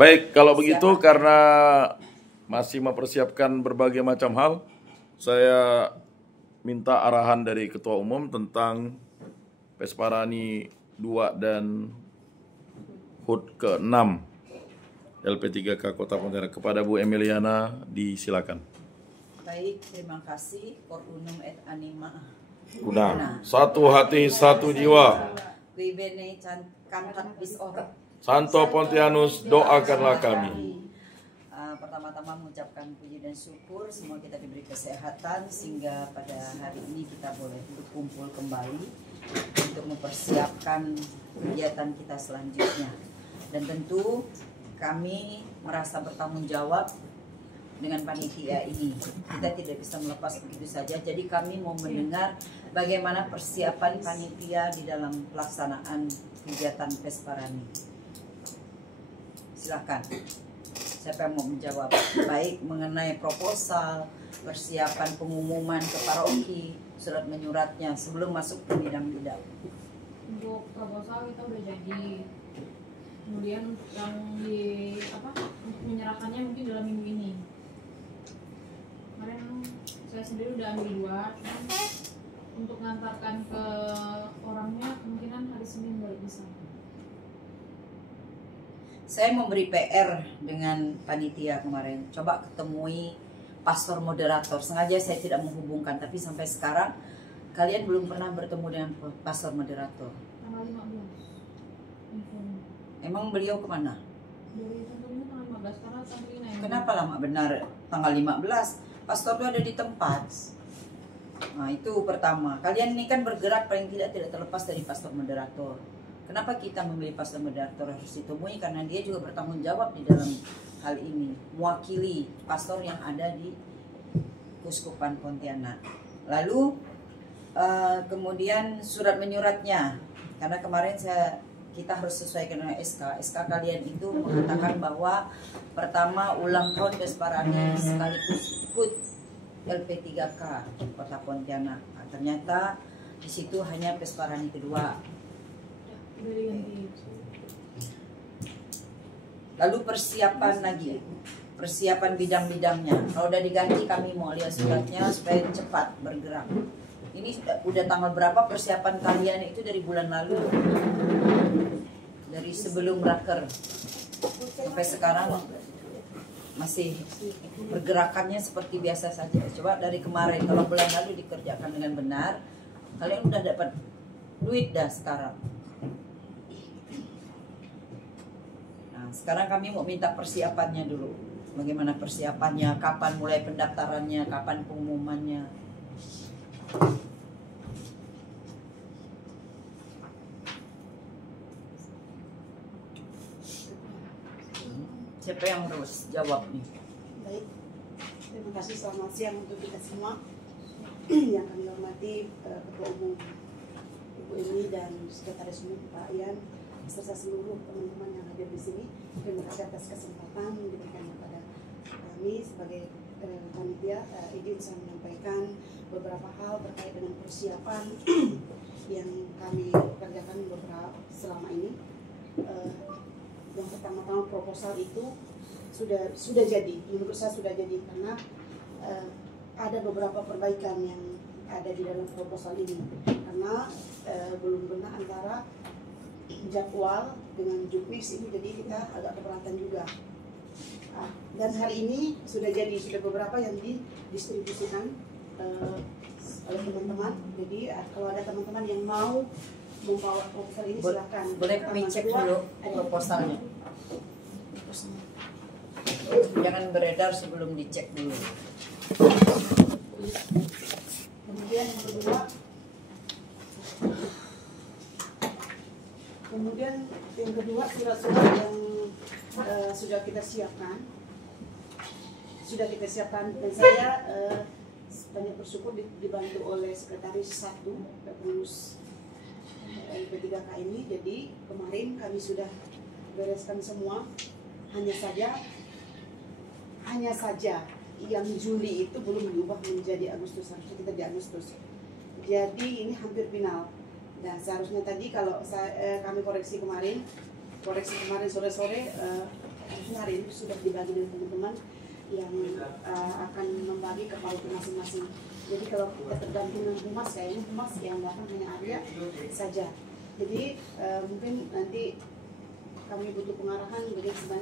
Baik, kalau begitu karena masih mempersiapkan berbagai macam hal, saya minta arahan dari Ketua Umum tentang Pesparani 2 dan HUT ke-6 LP3K Kota Pontianak. Kepada Bu Emiliana, disilakan. Baik, terima kasih. Cor unum et anima. Guna, satu hati, satu jiwa. Wibene kantat bis Santo Pontianus, doakanlah kami. Pertama-tama mengucapkan puji dan syukur, semua kita diberi kesehatan sehingga pada hari ini kita boleh berkumpul kembali untuk mempersiapkan kegiatan kita selanjutnya. Dan tentu kami merasa bertanggung jawab dengan panitia ini. Kita tidak bisa melepas begitu saja. Jadi kami mau mendengar bagaimana persiapan panitia di dalam pelaksanaan kegiatan Pesparani. Silakan. Siapa yang mau menjawab? Baik mengenai proposal, persiapan pengumuman ke paroki, surat menyuratnya sebelum masuk ke bidang-bidang. Untuk proposal kita udah jadi. Kemudian untuk yang untuk menyerahkannya mungkin dalam minggu ini. Kemarin saya sendiri udah ambil 2, cuman untuk ngantarkan ke orangnya kemungkinan hari Senin baru bisa. Saya memberi PR dengan panitia kemarin. Coba ketemui pastor moderator. Sengaja saya tidak menghubungkan, tapi sampai sekarang kalian belum pernah bertemu dengan pastor moderator. Tanggal 15. Infonya. Emang beliau kemana? Dari tentunya tanggal 15 karena Santrina yang Kenapa lama benar tanggal 15? Pastor itu ada di tempat. Nah itu pertama. Kalian ini kan bergerak paling tidak terlepas dari pastor moderator. Kenapa kita memilih pastor moderator harus ditemui? Karena dia juga bertanggung jawab di dalam hal ini, mewakili pastor yang ada di Keuskupan Pontianak. Lalu kemudian surat menyuratnya, karena kemarin kita harus sesuaikan dengan SK kalian itu mengatakan bahwa pertama ulang tahun Pesparani sekaligus HUT LP3K Kota Pontianak. Nah, ternyata di situ hanya Pesparani kedua. Lalu persiapan lagi, persiapan bidang-bidangnya. Kalau udah diganti kami mau lihat suratnya supaya cepat bergerak. Ini udah tanggal berapa persiapan kalian itu dari bulan lalu? Dari sebelum raker sampai sekarang masih pergerakannya seperti biasa saja. Coba dari kemarin, kalau bulan lalu dikerjakan dengan benar, kalian udah dapat duit dah sekarang. Sekarang kami mau minta persiapannya dulu. Bagaimana persiapannya, kapan mulai pendaftarannya, kapan pengumumannya. Siapa yang harus jawab nih? Baik, terima kasih, selamat siang untuk kita semua. Yang kami hormati Ketua Umum Ibu Emi dan Sekretaris Umum Pak Ian, serta seluruh teman-teman yang hadir di sini. Terima kasih atas kesempatan yang diberikan kepada kami sebagai panitia. Izin saya menyampaikan beberapa hal terkait dengan persiapan yang kami kerjakan selama ini. Yang pertama-tama proposal itu sudah jadi, menurut saya sudah jadi karena ada beberapa perbaikan yang ada di dalam proposal ini karena belum benar antara jadwal dengan juknis ini, jadi kita agak keberatan juga. Dan hari ini sudah beberapa yang didistribusikan oleh teman-teman. Jadi kalau ada teman-teman yang mau membawa proposal ini silakan. Boleh kami cek dulu proposalnya. Jangan beredar sebelum dicek dulu. Kemudian yang kedua surat-surat yang sudah kita siapkan dan saya banyak bersyukur dibantu oleh Sekretaris 1 pengurus LP3K ini. Jadi kemarin kami sudah bereskan semua, hanya saja yang Juli itu belum diubah menjadi Agustus, harusnya kita di Agustus. Jadi ini hampir final. Nah seharusnya tadi kalau kami koreksi kemarin sore-sore Mungkin hari ini sudah dibagi dengan teman-teman yang akan membagi ke paroki masing-masing. Jadi kalau kita tergantung dengan humas, kayaknya humas yang datang hanya Arya saja. Jadi mungkin nanti kami butuh pengarahan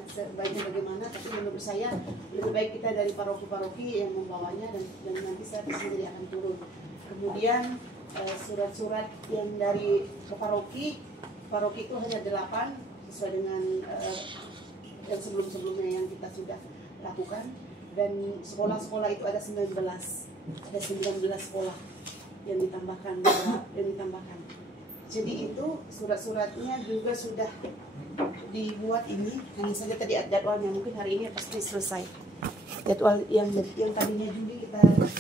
sebaiknya bagaimana, tapi menurut saya lebih baik kita dari paroki-paroki yang membawanya dan nanti saya sendiri akan turun. Kemudian surat-surat yang dari ke paroki itu hanya 8 sesuai dengan yang sebelum-sebelumnya yang kita sudah lakukan, dan sekolah-sekolah itu ada 19 sekolah yang ditambahkan. Jadi itu surat-suratnya juga sudah dibuat ini, hanya saja tadi jadwalnya mungkin hari ini pasti selesai. Jadwal yang tadinya Juli kita harus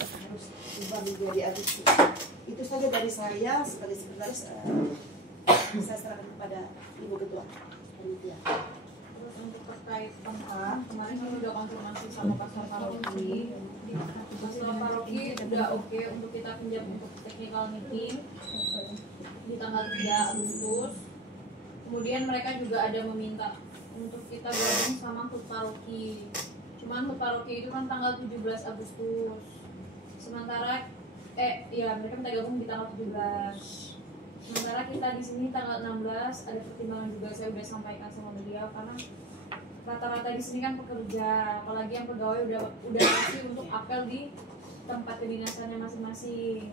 ubah menjadi Agustus. Itu saja dari saya sebagai sekretaris. Saya serahkan kepada Ibu Ketua Panitia. Terus untuk terkait tempat, kemarin kami udah konfirmasi sama Pastor Paroki. Pastor Paroki udah oke untuk kita pinjam untuk technical meeting di tanggal 3 Agustus. Kemudian mereka juga ada meminta untuk kita gabung sama HUT Paroki. Cuman HUT Paroki itu kan tanggal 17 Agustus. Sementara mereka minta gabung di tanggal 17. Sementara kita di sini tanggal 16, ada pertimbangan juga saya udah sampaikan sama beliau karena rata-rata di sini kan pekerja, apalagi yang pegawai udah pasti untuk apel di tempat kedinasannya masing-masing.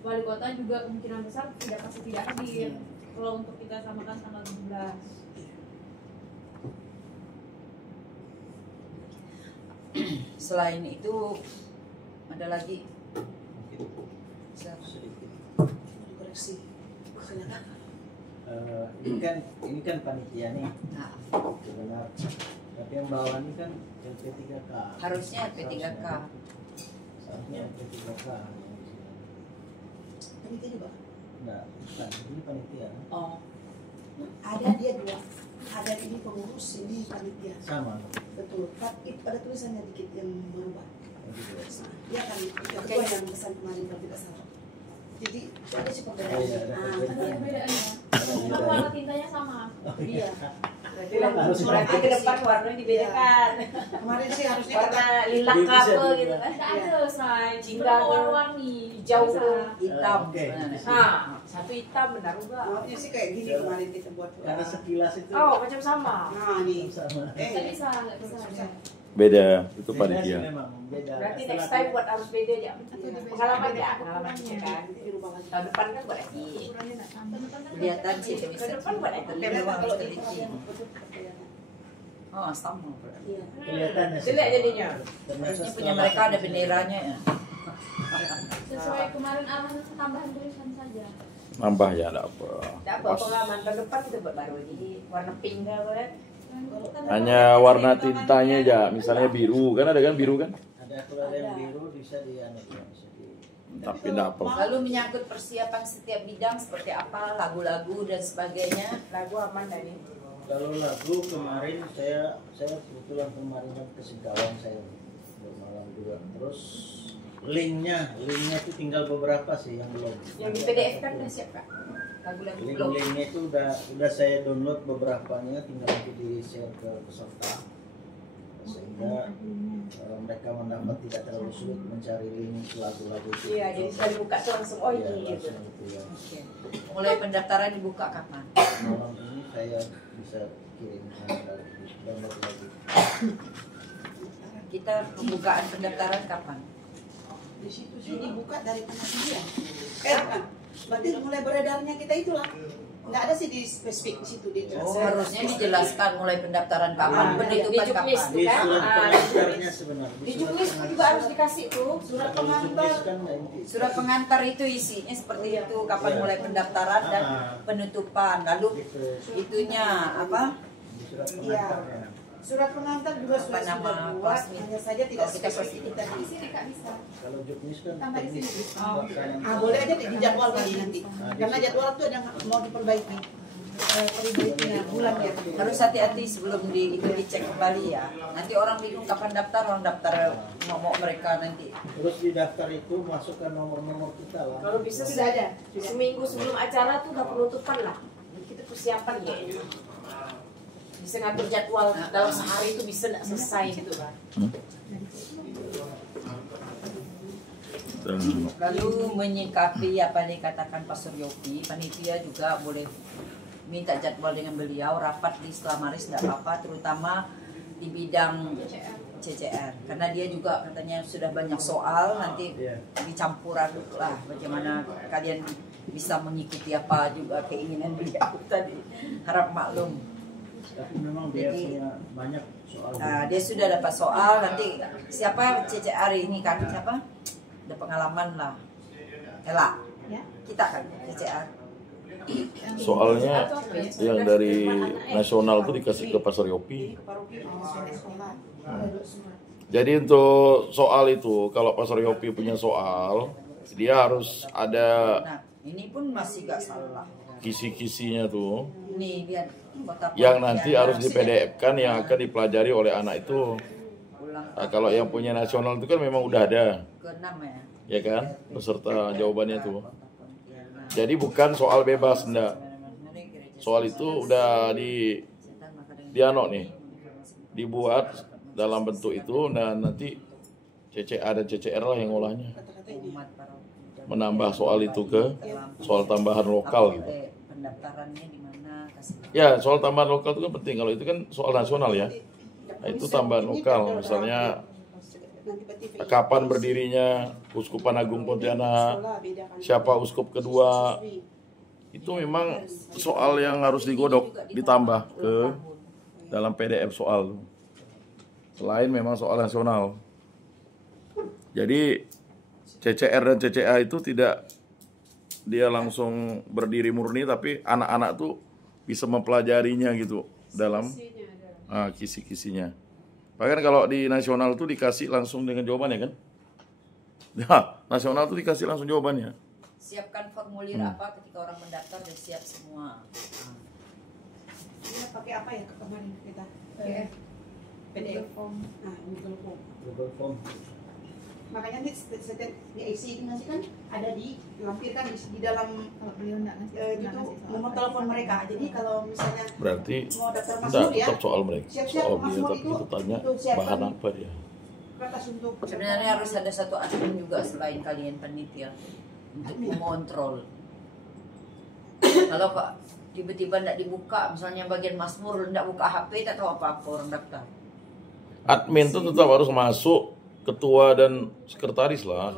Wali kota juga kemungkinan besar pasti tidak hadir. Kalau untuk kita samakan tanggal 17. Selain itu ada lagi Koreksi. Ini kan panitia nih. Nah, Benar. Tapi yang bawah ini kan P3K. harusnya P3K. Seharusnya P3K. Panitia juga? Enggak, bukan. Ini panitia. Oh, ada dia 2. Ada ini pengurus, ini panitia. Sama. Betul. Tapi ada tulisannya dikit yang berubah. Dia kan Oke. ketua yang pesan kemarin kalau tidak salah. Jadi ada sih perbedaan. Iya, ada perbedaan. Ada perbedaannya. Cuma warna tintanya sama. Iya. Berarti ke depan warnanya dibedakan. Kemarin sih harusnya Warna kita lilac Bisa apa juga. gitu kan. Tidak ada, say. Jingga Cuma warna-warni. hijau Bisa. tuh. Hitam Oke. sebenarnya. Nah, satu hitam benar juga. maafnya sih kayak gini kemarin kita buat. Karena sekilas itu Oh, macam sama. Nah, nih. sama. Nggak bisa, nggak bisa. Beda, itu Beda sih panitia. memang, beda. Berarti Setelah next time buat harus beda ya. Iya. Pengalaman ya, pengalaman kita kan. Nanti dirubah lagi. Tahun depan kan buat lagi. Ukurannya nggak sama. Kelihatan sih itu bisa. Ke depan buat lagi. Tapi Kelihatan memang kalau harus di teliti. betul kelihatan. Oh, sama berarti. Iya. kelihatannya sih. Jelek jadinya. Ternyata Harusnya setelah punya mereka ada benderanya ya. Sesuai kemarin arahan tambahan tulisan saja. Nambah ya, ada apa? Tidak apa pengalaman tahun depan kita buat baru jadi warna pink kan. Hanya warna tintanya aja, misalnya biru, kan ada kan biru kan? Ada kalau ada yang biru bisa dianut ya, bisa di. Tapi enggak apa. Lalu menyangkut persiapan setiap bidang seperti apa, lagu-lagu dan sebagainya. Lagu aman dari. Kalau lagu kemarin saya kebetulan kemarin kan ke Singkawang saya bermalam juga. Terus linknya itu tinggal beberapa sih yang belum. Yang di PDF kan udah siap Kak. Lagu-lagu belum. Linknya itu udah saya download beberapanya, tinggal nanti di share ke peserta sehingga mereka mendapat tidak terlalu sulit mencari link lagu-lagu itu. Iya, jadi sekali buka tuh langsung oh Iya, ini gitu. langsung gitu ya. Oke. Mulai pendaftaran dibuka kapan? Malam ini saya bisa kirim download lagi. Kita pembukaan pendaftaran kapan? Di situ sih dibuka dari tanggal 9. Kan? Berarti mulai beredarnya kita itulah. Nggak ada sih di spesifik di situ Oh, dijelaskan. harusnya dijelaskan mulai pendaftaran kapan, Ah, penutupan di kapan. juknis. Di surat pengantarnya sebenarnya. Di juknis juga harus dikasih tuh surat Kalau pengantar. juknis kan nggak inti. Surat pengantar itu isinya seperti itu, kapan Iya. mulai pendaftaran dan Ah. penutupan. Lalu Gitu. itunya apa? Di surat Iya. pengantarnya. Surat pengantar juga Apa sudah nama buat, kelasnya? hanya saja tidak Kalau kita spesifik kita. Di sini Kak bisa. Kalau juknis kan Tambah di teknis. sini. Bahkan Ah, boleh aja di jadwal kali nanti. Nah, Karena di situ. jadwal itu ada yang mau diperbaiki. Perbaikinya bulan ya. Harus hati-hati sebelum dicek kembali ya. Nanti orang bingung kapan daftar, orang daftar mau mereka nanti. Terus di daftar itu masukkan nomor-nomor kita lah. Kalau bisa Sudah ada. seminggu sebelum acara tuh udah penutupan lah. Kita persiapan ya. bisa ngatur jadwal dalam sehari itu bisa nggak selesai gitu kan. Lalu menyikapi apa yang dikatakan Pastor Yopi, panitia juga boleh minta jadwal dengan beliau, rapat di setelah Maris tidak apa-apa, terutama di bidang CCR. Karena dia juga katanya sudah banyak soal, nanti dicampur aduk lah bagaimana kalian bisa mengikuti apa juga keinginan beliau tadi. Harap maklum. Tapi memang dia punya banyak soal. Nah, dia sudah dapat soal, nanti siapa CCR ini kan, siapa? Ada pengalaman lah. Ella, kita kan CCR. Soalnya yang dari nasional tuh dikasih ke Pastor Yopi. Jadi untuk soal itu, kalau Pastor Yopi punya soal, dia harus ada Nah, ini pun masih gak salah. kisi-kisinya tuh, Nih lihat kota yang nanti harus di PDF-kan, yang akan dipelajari oleh anak itu. ulang Nah, kalau yang punya nasional itu kan memang udah ada, ke-6 ya. ya kan, beserta jawabannya tuh. Jadi bukan soal bebas, enggak. Soal itu udah dianok nih, dibuat dalam bentuk itu, dan nanti CCA dan CCR lah yang ngolahnya, menambah soal itu ke soal tambahan lokal gitu. Pendaftarannya di mana kasih. Ya, soal tambahan lokal itu kan penting. Kalau itu kan soal nasional ya. Nah, itu tambahan lokal, misalnya kapan berdirinya Uskupan Agung Pontianak, siapa uskup kedua, itu memang soal yang harus digodok, ditambah ke dalam PDF soal, selain memang soal nasional. Jadi CCR dan CCA itu tidak dia langsung berdiri murni, tapi anak-anak tuh bisa mempelajarinya gitu dalam kisi-kisinya. Bahkan kalau di nasional tuh dikasih langsung dengan jawabannya kan? Ya, nasional tuh dikasih langsung jawabannya. Siapkan formulir apa ketika orang mendaftar dan siap semua. Dia pakai apa ya kemarin kita? PDF form. Nah, Google Form. Google Form. Makanya setiap di IC ini nanti kan ada dilampirkan di dalam itu nomor telepon mereka. Jadi kalau misalnya Berarti mau daftar enggak, Mazmur ya, tetap soal mereka, siap-siap soal dia, Mazmur tapi itu kita tanya siapkan bahan apa dia. kertas untuk Sebenarnya harus ada satu admin juga selain kalian panitia untuk mengontrol. Kalau kok tiba-tiba tidak dibuka, misalnya bagian Mazmur tidak buka HP, tak tahu apa-apa orang daftar. Admin tuh tetap harus masuk, ketua dan sekretaris lah.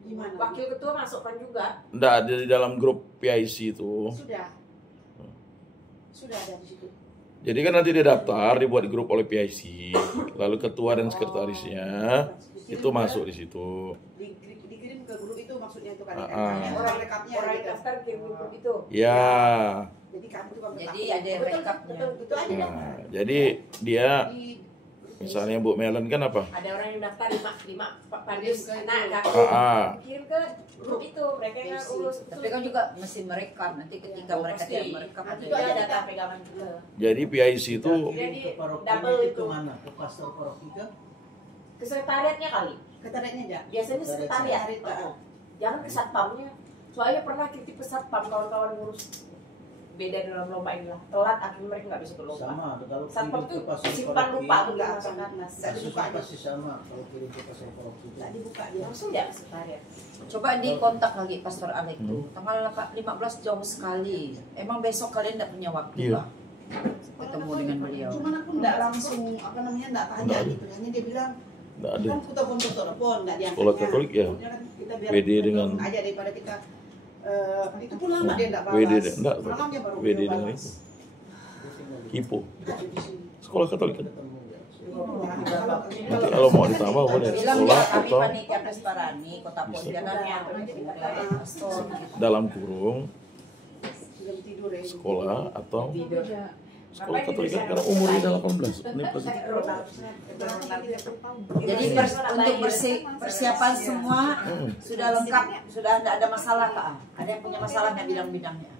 gimana? Wakil ketua masukkan juga. Enggak ada di dalam grup PIC itu. Sudah ada di situ. Jadi kan nanti dia daftar, dibuat di grup oleh PIC, lalu ketua dan sekretarisnya itu masuk di situ. Dikirim ke grup itu maksudnya itu kan. Orang rekapnya orang gitu. daftar kirim grup itu. Ya, Jadi kami tukang Jadi ada rekapnya. itu aja dong. nah, jadi dia misalnya Bu Melen kan apa? Ada orang yang daftar lima Pardus nah kirim ke grup itu, mereka yang urus. Tapi kan juga mesti merekam, nanti ketika mereka tidak merekam ada Itu ada data pegangan juga. Jadi PIC itu Jadi Ke paroki double itu itu. mana? Ke pastor paroki ke? Ke sekretariatnya kali. Ketariknya aja. Biasanya sekretariat. Sekretariat. Jangan ke satpamnya. Soalnya pernah kritik ke satpam kawan-kawan ngurus beda dalam lomba ini lah. Telat akhirnya mereka nggak bisa berlomba. Sama, kalau Satpam kirim tuh ke pastor simpan paroki, lupa tuh Enggak masuk pernah. atas. Enggak dibuka kasusnya aja. pasti sama kalau kirim ke pastor paroki. Enggak dibuka dia. Langsung ya ke sekretariat. Coba dikontak lagi Pastor Alek tuh. Tanggal 15 jauh sekali. Emang besok kalian tidak punya waktu, Iya. Pak? Ketemu dengan beliau. Cuman aku enggak langsung apa namanya enggak tanya gitu. Hanya dia bilang enggak ada. kan kita pun telepon enggak diangkatnya. Sekolah Katolik ya. Kemudian kan kita biar WD dengan- aja daripada kita itu pun lama dia enggak balas. WD enggak, Malam dia baru WD dia dengan balas. itu. Hipo. Ada di sini. Sekolah Katolik kan. Ketemu ya. Nanti kalau mau ditambah boleh Bilang sekolah ya, kami atau panitia Pesparani Kota Pontianak yang pastor gitu. dalam kurung Belum tidur ya. sekolah atau Tidur. sekolah Katolik kan karena umurnya udah 18. Ini pasti Jadi untuk persiapan semua sudah lengkap, sudah tidak ada masalah, Kak. Ada yang punya masalah nggak bidang-bidangnya?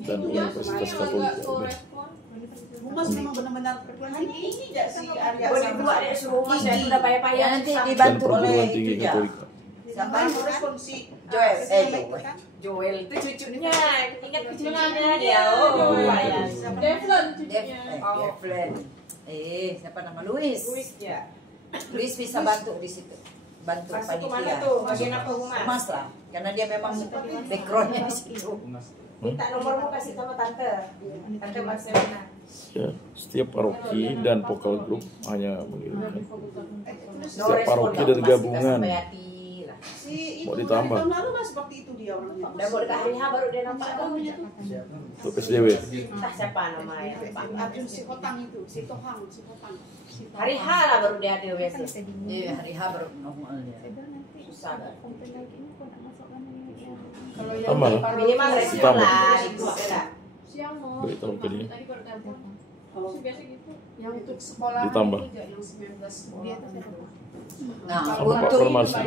dan Universitas Katolik. Humas memang benar-benar hari ini enggak sih Arya Gue dua ada suruh mas, saya udah Ya payah-payah. nanti Dan dibantu oleh perguruan tinggi itu ya. Katolik. Siapa yang respon si Joel, Joel itu cucunya, ingat cucunya Cucunya. dia. Oh, ya. Devlin cucunya. Devlin. Siapa nama Luis? Luis ya. Luis bisa bantu di situ. Bantu Masuk kemana panitia. tuh? Bagian apa humas? Humas lah. Karena dia memang backgroundnya di situ. Minta nomormu kasih sama tante. Tante Marcelina. Ya, setiap paroki dan vokal grup hanya mengirimkan. No Setiap paroki respon, dan Mas. gabungan. Kita sampai hati lah. Si itu Mau dari ditambah. tahun lalu nggak seperti itu dia orangnya. Dan mau dekat hari H baru dia nampak tuh. Siapa? Untuk SDW. Entah siapa namanya. Pak. Arjun si Hotang itu, si Tohang, si Hotang. Hari H lah baru dia ada biasa. Iya, hari H baru normal dia. Susah kan? Kalau Tambah lah. Minimal respon Ditambah. lah. Itu enggak. siang mau. Beritahu ke dia. Tadi baru telepon. Kalau Biasa gitu. yang untuk sekolah Ditambah. itu yang 19 dia tuh. Nah, Sama Pak untuk Formasi.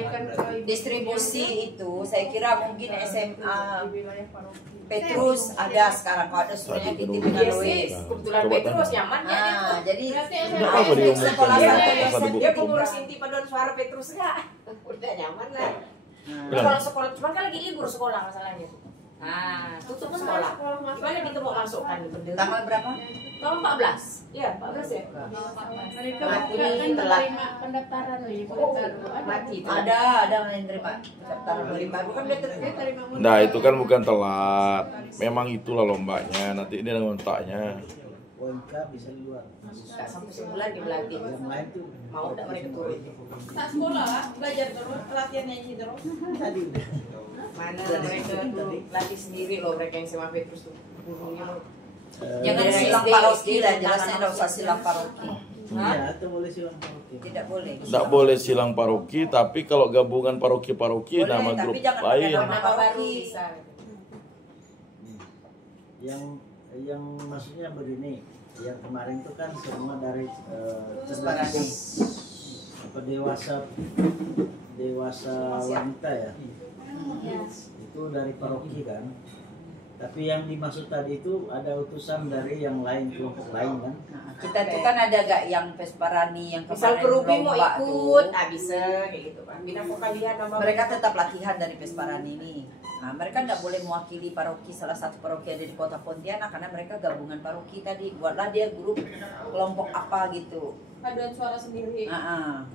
distribusi itu saya kira mungkin SMA di wilayah paroki. Petrus ada sekarang, kalau ada sebenarnya Tadi Titi dulu. dengan Iya sih, Luis. kebetulan Coba Petrus tanya. nyaman ya. Nah, jadi Berarti Tidak apa-apa dia ngomongkan sekolah dia. satu Asal SMP Dia dibuktikan. pengurus inti paduan suara Petrus enggak? Udah nyaman lah. Nah, Benar. Kalau sekolah, cuman kan lagi libur sekolah masalahnya. Nah, tutup sekolah. Gimana kita mau masukkan bendera? tanggal berapa? Tanggal 14. Iya, 14 ya. Mereka Mati bukan kan telat. menerima pendaftaran loh ya. Oh, Ada. mati. Ada yang terima pendaftaran baru kan udah terima. Dia terima mudah. Nah, itu kan bukan telat. Memang itulah lombanya. Nanti dia ngontaknya. OMK bisa di luar. Enggak sampai sebulan dilatih. Yang lain tuh Mau enggak mereka turun? Tak sekolah, belajar terus, latihan nyanyi terus. tadi udah. Mana mereka tuh latih sendiri loh mereka yang sama Petrus tuh. Gurunya mau. Jangan Dari silang SD, paroki lah, SD, jelasnya tidak usah tangan silang paroki. Hah? Iya, atau boleh silang paroki. Tidak boleh. Tidak boleh silang paroki, tapi kalau gabungan paroki-paroki Boleh, nama tapi grup jangan pakai lain. nama Nama baru paroki. bisa. Yang maksudnya begini, yang kemarin itu kan semua dari Sebarani. apa dewasa wanita ya. Itu dari paroki kan. Tapi yang dimaksud tadi itu ada utusan dari yang lain, kelompok lain kan. Nah, kita itu kan ada gak yang Vesparani yang Misal kemarin Kerubi mau lomba ikut, tuh. ah bisa kayak gitu kan. Bina vokalian nama Mereka tetap latihan dari Vesparani ini. Nah, mereka tidak boleh mewakili paroki, salah satu paroki ada di kota Pontianak karena mereka gabungan paroki tadi. Buatlah dia grup kelompok apa gitu. Paduan suara sendiri. Nah,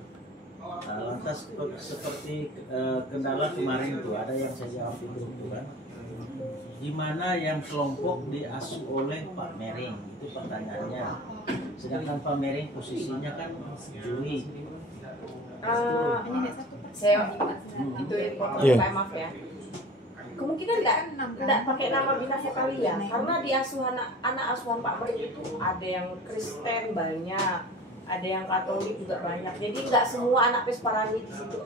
Lantas seperti kendala kemarin itu ada yang saya jawab di grup itu kan. Di mana yang kelompok diasuh oleh Pak Mering itu pertanyaannya. Sedangkan Pak Mering posisinya kan juri. saya itu Iya. maaf ya. Kemungkinan enggak pakai nama Bina Vokalia karena di asuhan anak asuhan Pak Mering itu ada yang Kristen banyak, ada yang Katolik juga banyak. Jadi enggak semua anak Vesparani di situ.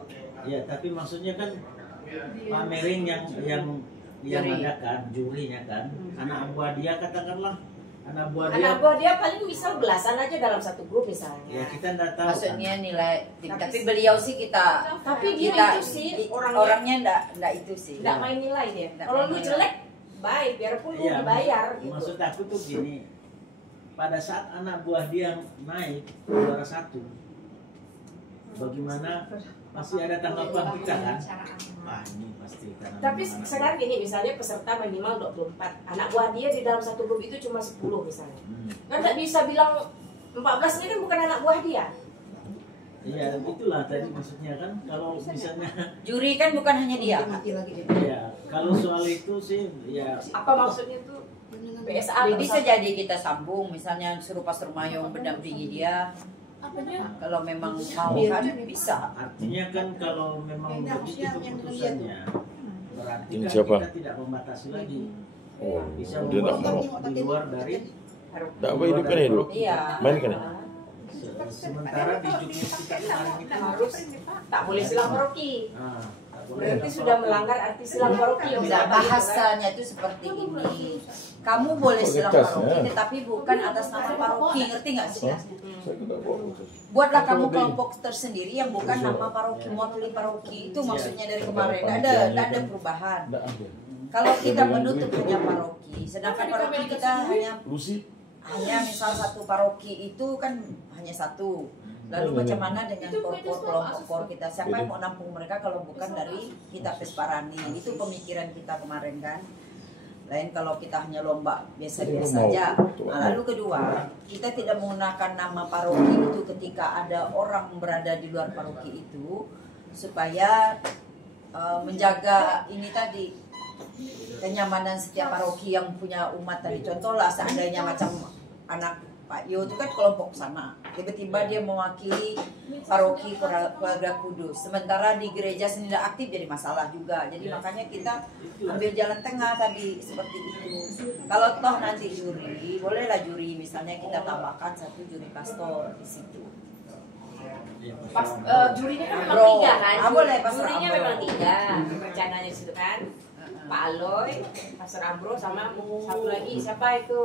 Ya, tapi maksudnya kan Pak Mering yang Juri. ada kan jurinya kan. Anak buah dia katakanlah anak buah dia. Anak buah dia paling misal belasan aja dalam satu grup misalnya. Ya kita enggak tahu. maksudnya nilai tim. Tapi- Tapi beliau sih kita Tapi dia kita itu sih orangnya enggak itu sih. enggak main nilai dia. Nggak Kalau main lu nilai. jelek, baik biarpun lu Iya, dibayar gitu. Maksud aku tuh gini. Pada saat anak buah dia naik juara 1, bagaimana masih ada tanggapan kita kan? Wah, ini pasti karena Tapi memang anak sekarang gini, misalnya peserta minimal 24. Anak buah dia di dalam satu grup itu cuma 10 misalnya. buah. Kan nggak bisa bilang 14 ini kan bukan anak buah dia. Iya, itulah tadi maksudnya kan kalau misalnya Juri kan bukan hanya dia. ya kalau soal itu sih ya Apa maksudnya itu? PSA atau Bisa jadi kita sambung, misalnya suruh Pastor Mayong mendampingi dia. Kalau memang mau kan bisa. artinya kan kalau memang begitu keputusannya berarti Ini kan siapa? kita tidak membatasi lagi. Oh, Bisa dia tidak membuat mau. di luar dari Tidak apa hidupkan ya dulu. Iya. Main kan ya? sementara di juknis kita kemarin itu harus tak boleh silang paroki. tak boleh Berarti sudah melanggar arti silang paroki yang Bisa bahasanya itu seperti ini. Kamu boleh silang paroki, tetapi bukan atas nama paroki, ngerti nggak sih? Saya tidak bawa. Buatlah kamu kelompok tersendiri yang bukan nama paroki, mewakili paroki. Itu maksudnya dari kemarin. Nggak ada perubahan. Tidak ada. Kalau kita menutup hanya paroki, sedangkan paroki kita hanya Lucy? misal satu paroki itu kan hanya satu. Lalu bagaimana dengan kelompok kor kita? Siapa yang mau nampung mereka kalau bukan dari kita Pesparani? Itu pemikiran kita kemarin kan. Lain kalau kita hanya lomba biasa-biasa saja. Nah, lalu kedua, kita tidak menggunakan nama paroki itu ketika ada orang berada di luar paroki itu supaya menjaga ini tadi kenyamanan setiap paroki yang punya umat tadi. Contohlah seandainya macam anak Pak Yo itu kan kelompok sana, tiba-tiba dia mewakili paroki keluarga kudus, sementara di gereja sendiri aktif jadi masalah juga. Jadi makanya kita ambil jalan tengah tadi seperti itu. Kalau toh nanti juri, bolehlah juri misalnya kita tambahkan 1 juri pastor di situ. Jurinya kan memang 3 kan? Boleh, Pastor Jurinya Ambro. memang 3 rencananya di situ kan. Pak Aloy, Pastor Ambro sama satu lagi siapa itu?